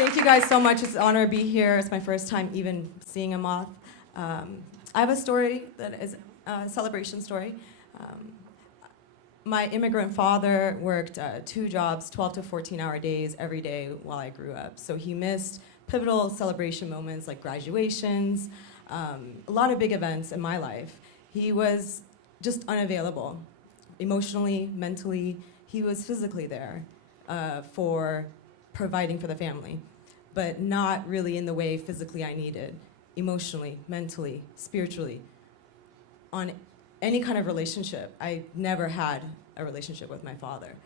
Thank you guys so much. It's an honor to be here. It's my first time even seeing a moth. I have a story that is a celebration story. My immigrant father worked 2 jobs, 12 to 14-hour days every day while I grew up. So he missed pivotal celebration moments like graduations, a lot of big events in my life. He was just unavailable, emotionally, mentally. He was physically there for providing for the family, but not really in the way physically I needed, emotionally, mentally, spiritually. On any kind of relationship, I never had a relationship with my father.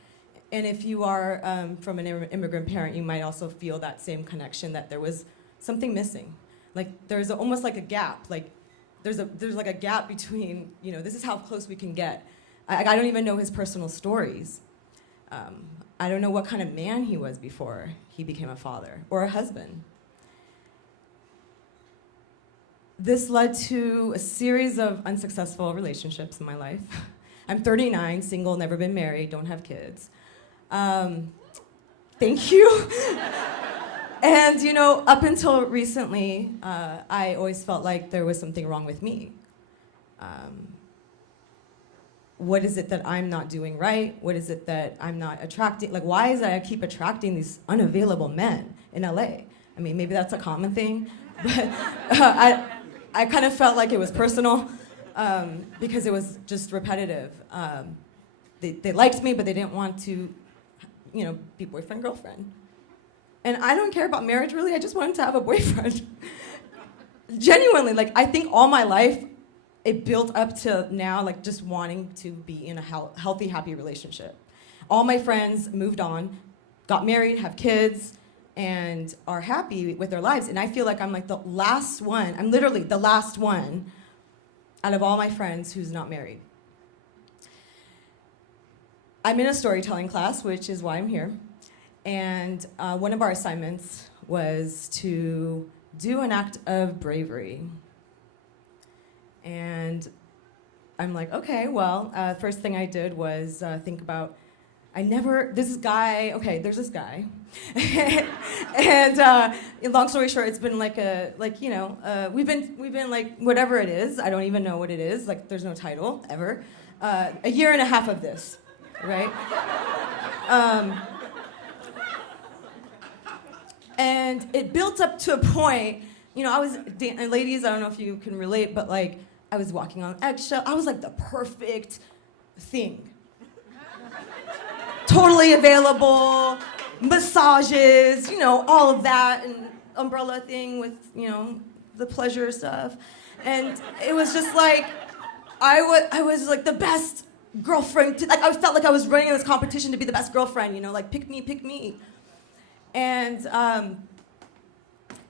And if you are from an immigrant parent, you might also feel that same connection, that there was something missing. Like there's almost like a gap, like there's like a gap between, this is how close we can get. I don't even know his personal stories. I don't know what kind of man he was before he became a father or a husband. This led to a series of unsuccessful relationships in my life. I'm 39, single, never been married, don't have kids. Thank you. And up until recently, I always felt like there was something wrong with me. What is it that I'm not doing right? What is it that I'm not attracting? Like, why is it I keep attracting these unavailable men in LA? I mean, maybe that's a common thing, but I kind of felt like it was personal because it was just repetitive. They liked me, but they didn't want to, be boyfriend, girlfriend. And I don't care about marriage, really. I just wanted to have a boyfriend. Genuinely, I think all my life, it built up to now, just wanting to be in a healthy, happy relationship. All my friends moved on, got married, have kids, and are happy with their lives. And I feel like I'm the last one. I'm literally the last one out of all my friends who's not married. I'm in a storytelling class, which is why I'm here. And one of our assignments was to do an act of bravery. And I'm like, okay, well, first thing I did was think about, there's this guy, and long story short, it's been we've been whatever it is, I don't even know what it is, there's no title, ever, a year and a half of this, right? And it built up to a point, I was, ladies, I don't know if you can relate, but I was walking on eggshell. I was the perfect thing. Totally available, massages, all of that, and umbrella thing with, the pleasure stuff. And it was just I was the best girlfriend. I felt like I was running this competition to be the best girlfriend, pick me, pick me. And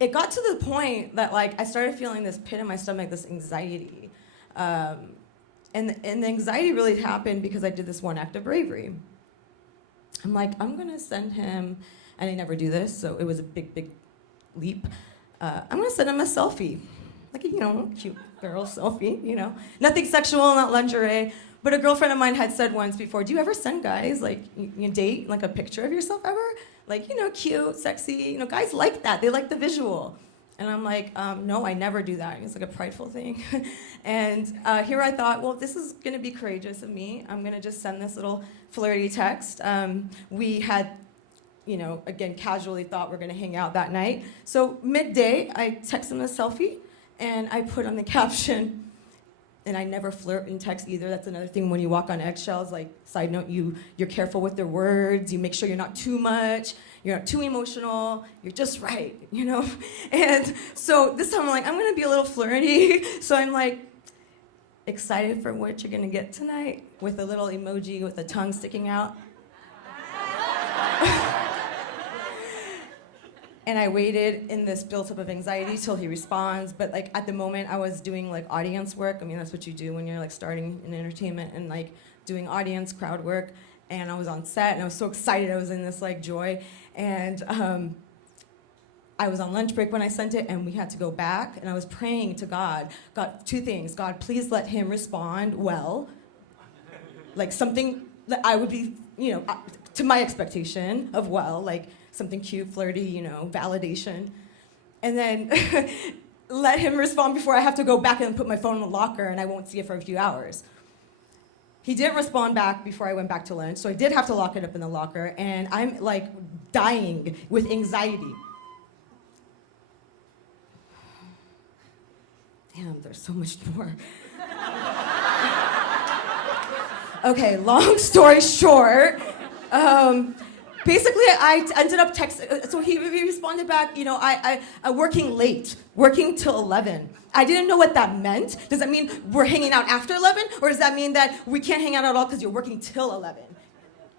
it got to the point that I started feeling this pit in my stomach, this anxiety. And the anxiety really happened because I did this one act of bravery. I'm I'm gonna send him, and I never do this, so it was a big, big leap. I'm gonna send him a selfie. A cute girl selfie, Nothing sexual, not lingerie. But a girlfriend of mine had said once before, do you ever send guys, you date, a picture of yourself ever? Cute, sexy, guys like that. They like the visual. And I'm no, I never do that. It's a prideful thing. And here I thought, well, this is gonna be courageous of me. I'm gonna just send this little flirty text. We had, again, casually thought we're gonna hang out that night. So midday, I text him a selfie, and I put on the caption, and I never flirt in text either. That's another thing when you walk on eggshells. Side note, you're careful with the words. You make sure you're not too much. You're not too emotional. You're just right, And so this time I'm gonna be a little flirty. So I'm excited for what you're gonna get tonight, with a little emoji with a tongue sticking out. And I waited in this built-up of anxiety till he responds. But at the moment, I was doing audience work. I mean, that's what you do when you're starting in entertainment, and doing audience crowd work. And I was on set, and I was so excited. I was in this joy. And I was on lunch break when I sent it, and we had to go back. And I was praying to God, 2 things. God, please let him respond well, something that I would be, to my expectation of well, something cute, flirty, validation. And then let him respond before I have to go back and put my phone in the locker and I won't see it for a few hours. He didn't respond back before I went back to lunch, so I did have to lock it up in the locker, and I'm like dying with anxiety. Damn, there's so much more. Okay, long story short, basically I ended up texting, so he responded back, I'm working late, working till 11. I didn't know what that meant. Does that mean we're hanging out after 11? Or does that mean that we can't hang out at all because you're working till 11?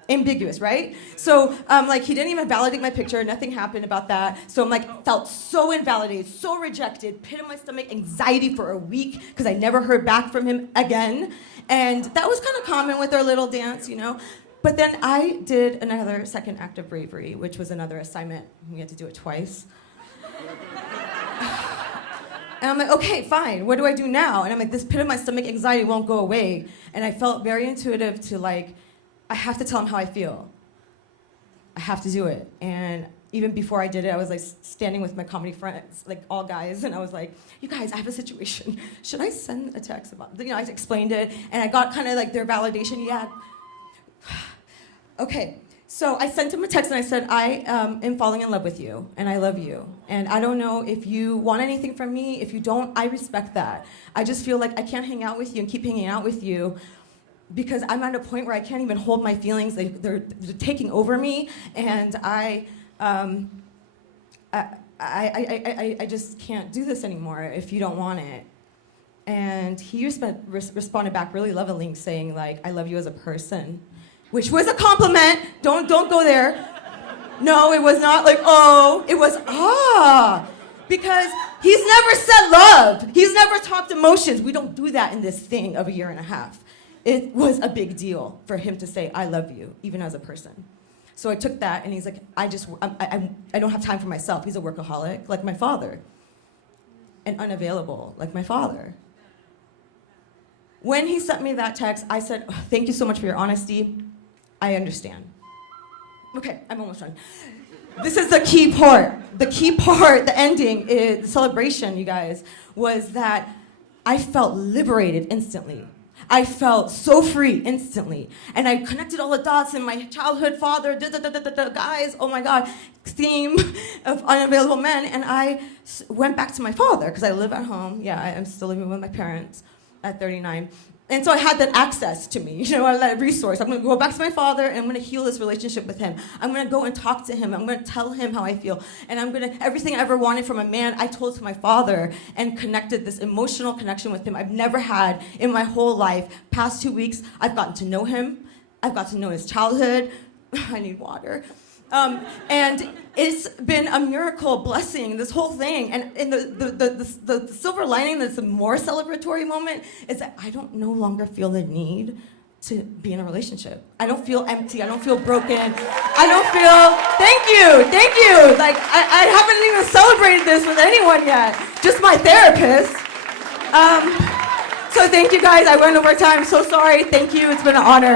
Ambiguous, right? So, he didn't even validate my picture. Nothing happened about that. So I'm felt so invalidated, so rejected, pit in my stomach, anxiety for a week because I never heard back from him again. And that was kind of common with our little dance, But then I did another second act of bravery, which was another assignment. We had to do it twice. And I'm like, okay, fine, what do I do now? And I'm like, this pit in my stomach anxiety won't go away. And I felt very intuitive to I have to tell him how I feel. I have to do it. And even before I did it, I was standing with my comedy friends, all guys, and I was like, you guys, I have a situation. Should I send a text about, I explained it, and I got kind of their validation, yeah. Okay, so I sent him a text and I said, I am falling in love with you, and I love you. And I don't know if you want anything from me. If you don't, I respect that. I just feel like I can't hang out with you and keep hanging out with you because I'm at a point where I can't even hold my feelings. They're taking over me, and I just can't do this anymore if you don't want it. And he responded back really lovingly, saying I love you as a person, which was a compliment. Don't go there. No, it was not oh, it was because he's never said love. He's never talked emotions. We don't do that in this thing of a year and a half. It was a big deal for him to say, I love you, even as a person. So I took that, and he's like, I don't have time for myself. He's a workaholic, like my father, and unavailable, like my father. When he sent me that text, I said, oh, thank you so much for your honesty. I understand. Okay, I'm almost done. This is the key part. The key part, the ending, the celebration, you guys, was that I felt liberated instantly. I felt so free instantly. And I connected all the dots in my childhood father, guys, oh my God, theme of unavailable men. And I went back to my father, because I live at home. Yeah, I'm still living with my parents at 39. And so I had that access to me, that resource. I'm gonna go back to my father, and I'm gonna heal this relationship with him. I'm gonna go and talk to him. I'm gonna tell him how I feel. And everything I ever wanted from a man, I told to my father, and connected this emotional connection with him I've never had in my whole life. Past 2 weeks, I've gotten to know him. I've got to know his childhood. I need water. And it's been a miracle, blessing, this whole thing. And the silver lining that's a more celebratory moment is that I don't no longer feel the need to be in a relationship. I don't feel empty. I don't feel broken. I don't feel, thank you. I haven't even celebrated this with anyone yet, just my therapist. So thank you guys. I went over time. So sorry. Thank you. It's been an honor.